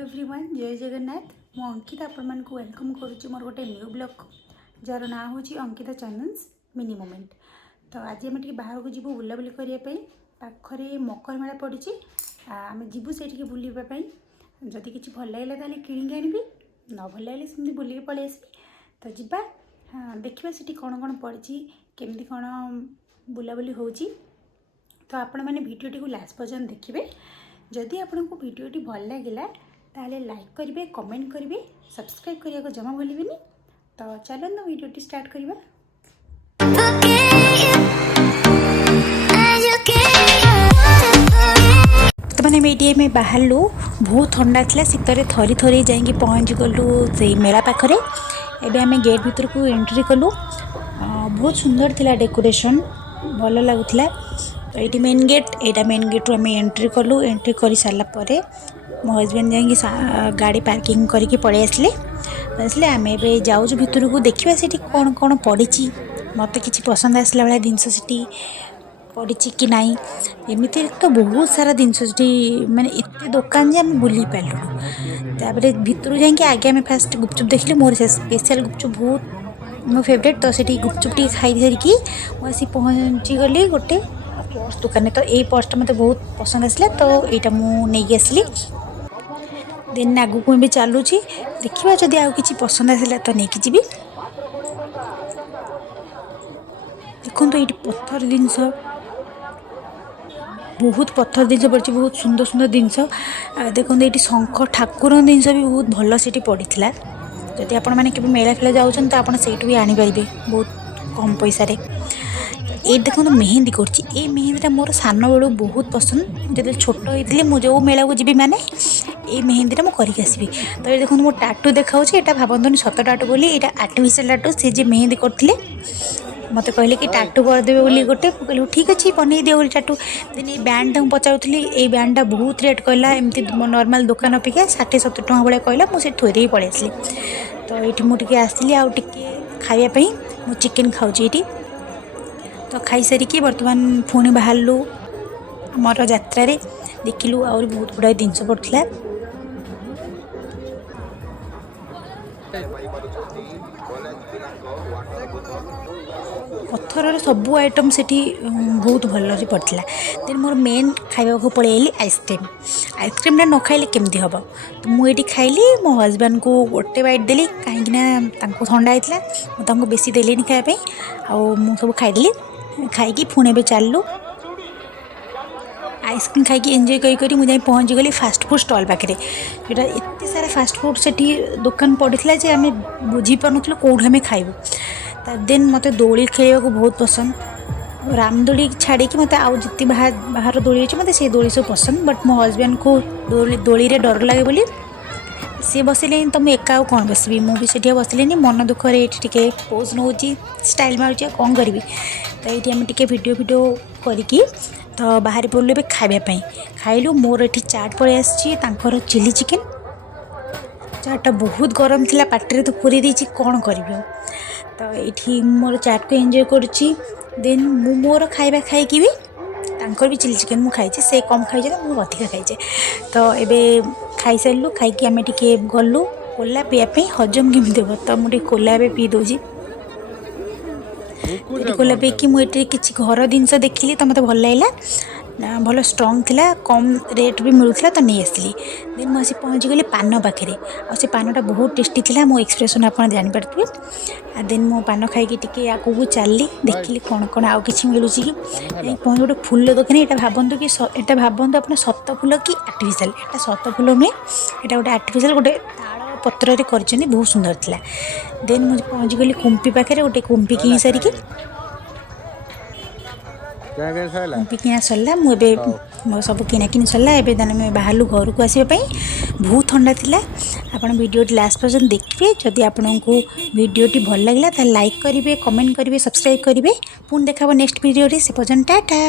Everyone जय जगन्नाथ मु अंकिता आपण को वेलकम करुच्ची मोर गोटे न्यू ब्लॉग जार ना हूँ अंकिता चैनल्स मिनी मोमेंट। तो आज आम टे बाहर को जीवु बुलाबुली करने पाखरे मकर मेला पड़ी आम जीवु से बुलापी जदि किसी भल लगे तो किणी आनी न भल लगे सेमती बुलिक पलि आसबि। तो जीवा देखा से कौन कौन पड़ी केमती कौन बुलाबुली हो। तो आपण मैंने भिडियोटी को लास्ट पर्यंत देखिए। जदि आपन को भिडियोटी भल लगे ताले लाइक करेंगे, कमेंट करेंगे, सब्सक्राइब करने को जमा भूलिए। तो चलो भिडियोटी स्टार्ट करवा। तो मैंने मीडिया में बाहर बहुत ठंडा था शीतर थरी थरी जाकि पहुँच गलु से मेला पाखरे। एबे आम गेट भीतर को एंट्री कलु। बहुत सुंदर थिला डेकोरेशन भल लगुला। तो ये मेन गेट यहाँ मेन गेट आम एंट्री कलु। एंट्री कर सारापर मो हजबैंड जा गाड़ी पार्किंग करके पड़े आसले आम ए जाऊँ भितर को देखा से कौन कौन पड़ी मत कि पसंद आसला भाया जिनस से पड़ी कि नाई। एमती तो बहुत सारा जिनस माने एत दुकान जे आम बुली पार्लु। तापर भितर जाकि आगे आम फास्ट गुपचुप देखिले। मोर स्पेशल गुपचुप बहुत मो फेवरेट। तो से गुपचुप टी खाई सारिकी मुझे पहुँची गली गोटे पर्स दुकान। तो ये पर्सटा मत बहुत पसंद आसला तो यहाँ मुझे आसली। देन आगू को भी चलुची देखा जदि आउ कि पसंद आसला तो नहीं जी। देखो ये पत्थर जिनस बहुत पत्थर जिनस पड़ी बहुत सुंदर सुंदर जिनस। देखो ये शंख ठाकुर जिनस भी बहुत भल से पड़ी। जदि आपण मैंने केवल मेला खेला जाऊँ तो आप भी आनीपर बहुत कम पैसा। ये देखो मेहंदी कर मेहंदीटा मोर सान बेलू बहुत पसंद। जब छोट होती मुझे जो मेला को जी मैंने ये मेहंदीटा मुझे करके आसबि। तो ये देखो मो टाटू देखा यहाँ भावतुनि सत टाटू बोली यहाँ आर्टिफिशियल टाटू से जी मेहंदी करते मत कहले कि टाटू करदेवे बोली गोटे कहलु ठीक अच्छे बनई दिए बोली टाटू। देन ये बैंडटा मुझे पचारूली ये बैंडटा बहुत रेट कहला एमती नॉर्मल दुकान अपेक्षा 60-70 टଙ୍କା भाया कहला मुझे थोड़े पड़े आसली। तो ये मुझे आसली आउ टे खावाई मु चिकेन खाऊँ ये। तो खाई सारिकी बर्तमान पुणी बाहरलु आमर यात्रा देखिलु और बहुत गुड़ाए जिनस पड़ता। पत्थर सबू आइटम से बहुत भल से पड़ता। देन मोर मेन खावा को पलि आइली आइसक्रीम। आइसक्रीमटा न खाइले केमती हम। तो मुझे खाइली मो हजबैंड को गोटे बाइट देली कहीं ठंडा होता मुझे बेसी देली खायापी आउ सब खाईदेली। खाई पुणे भी चलू आइसक्रीम खाई एंजॉय करी मुझे पहुँची गली फास्ट फूड स्टॉल पाखे जोटा एत सारा फास्ट फूड से दुकान पड़ा जे आम बुझीपार कौट आम खाइबू। देन मत दोली खेल बहुत पसंद। रामदोली छाड़ी मत आउ जितनी बाहर दोली अच्छे मत से दोली सब पसंद। बट मो हजबैंड को दोली रे डर लगे बोली सी बसले तो मुझे एका कौन बसबी मुझे बसले मन दुखर ये पोज नौ स्टाइल मारूँ कौन करी। तो ये आम टे वीडियो करके तो बाहर पड़ू ए खावाई खाइलु। मोर ये चाट पलि आसर चिली चिकेन। चाटा बहुत गरम थिला पाटे तो पूरी देती कौन करी। तो ये मोर चाट को एंजॉय करुच्ची। देन मु मोर खाଇବା खाई भी तांकर भी चिली चिकेन मुझे खाई से कम खाई मुझे अधिका खाई। तो ये खाई सारू खाई आम टे गलु कोला पीवाई हजम केमी हम। तो मुझे कोला पी दूसरी कोला पीकी मुझे किसी घर जिनस देखिली तो मतलब भल लगा भल स्ट्रंग थिला कम रेट भी मिलूला तो नहीं आसली। देन मुझे पहुँची गली पान पाखे और पानटा बहुत टेस्टी थिला मो एक्सप्रेशन आप जानीपारे। देन मो पान खाई टी आगे चलली देखिली कौन कौन आउ कि मिलूँ कि पहुँच गोटे फुल दुकान। यहाँ भावतु कि यहाँ भावतु आप सत फुल कि आर्टिफिशियल यहाँ सत फुल नुहे यहाँ गोटे आर्टिफिशियल गोटे ताड़ पत्र कर बहुत सुंदर थिला। देन मुझे पहुँची गली कुंपी पाखे गोटे कुंपी कि सारिकी कुंपी किना सरला मुझे मो सब किनाकिनी सरला। एवं बाहर घर को आसवाई बहुत ठंडा थिला। आपण वीडियो लास्ट पर्यंत देखिए। जदि आपन को वीडियोटी भल लगे तो लाइक करेंगे, कमेंट करेंगे, सब्सक्राइब करेंगे। पुणी देखा नेक्स्ट वीडियो से पर्यंत टाटा।